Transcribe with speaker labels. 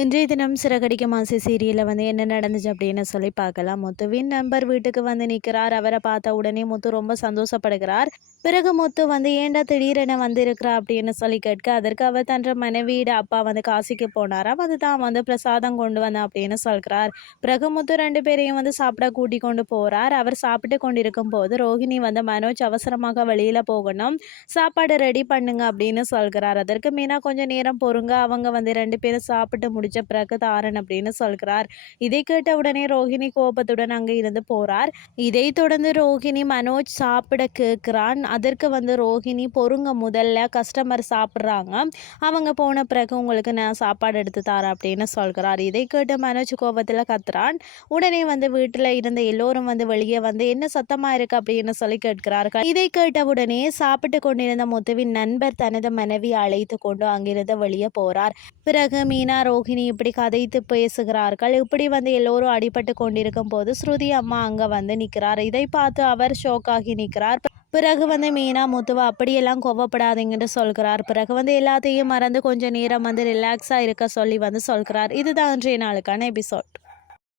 Speaker 1: இன்றைய தினம் சிறகடிக்க மாசி சீரியலில் வந்து என்ன நடந்துச்சு அப்படின்னு சொல்லி பார்க்கலாம். முத்துவின் நண்பர் வீட்டுக்கு வந்து நிற்கிறார் அவரை பார்த்த உடனே முத்து ரொம்ப சந்தோஷப்படுகிறார். பிறகு முத்து வந்து ஏண்டா திடீரென வந்திருக்கிறா? அப்படின்னு சொல்லி கேட்க அதற்கு அவர் தன்ற மனைவியிட அப்பா வந்து காசிக்கு போனாராம் அது தான் வந்து பிரசாதம் கொண்டு வந்தேன் அப்படின்னு சொல்கிறார். பிறகு முத்து ரெண்டு பேரையும் வந்து சாப்பிட கூட்டி கொண்டு போகிறார் அவர் சாப்பிட்டு கொண்டிருக்கும் போது ரோஹிணி வந்து மனோஜ் அவசரமாக வெளியில் போகணும். சாப்பாடு ரெடி பண்ணுங்க அப்படின்னு சொல்கிறார். அதற்கு மீனா கொஞ்சம் நேரம் பொறுங்க. அவங்க வந்து ரெண்டு பேரும் சாப்பிட்டு முடிச்ச பிறகு தாரன் அப்படின்னு சொல்கிறார். இதை கேட்ட உடனே ரோஹிணி கோபத்துடன் அங்கே இருந்து போறார். இதை தொடர்ந்து ரோஹிணி மனோஜ் சாப்பிட கேட்கிறான். அதற்கு வந்து ரோஹிணி பொறுங்க முதல்ல கஸ்டமர் சாப்பிட்றாங்க. அவங்க போன பிறகு உங்களுக்கு நான் சாப்பாடு எடுத்து தரேன் அப்படின்னு சொல்கிறார். இதை கேட்டு மனோஜ் கோபத்தில் கத்துறான். உடனே வந்து வீட்டில் இருந்த எல்லோரும் வந்து வெளியே வந்து என்ன சத்தமா இருக்கு அப்படின்னு சொல்லி கேட்கிறார்கள். இதை கேட்டவுடனே சாப்பிட்டு கொண்டிருந்த முத்துவின் நண்பர் தனது மனைவி அழைத்து கொண்டு அங்கிருந்து வெளியே போறார். பிறகு மீனா ரோஹிணி இப்படி கதைத்து பேசுகிறார்கள். இப்படி வந்து எல்லோரும் அடிபட்டு கொண்டிருக்கும் போது ஸ்ருதி அம்மா அங்க வந்து நிற்கிறார் இதை பார்த்து அவர் ஷோக்காகி நிற்கிறார். பிறகு வந்து மீனா முத்துவா அப்படியெல்லாம் கோவப்படாதீங்கன்னு சொல்கிறார். பிறகு வந்து எல்லாத்தையும் மறந்து கொஞ்சம் நேரம் வந்து ரிலாக்ஸாக இருக்க சொல்லி வந்து சொல்கிறார். இதுதான் இன்றைய நாளுக்கான எபிசோட்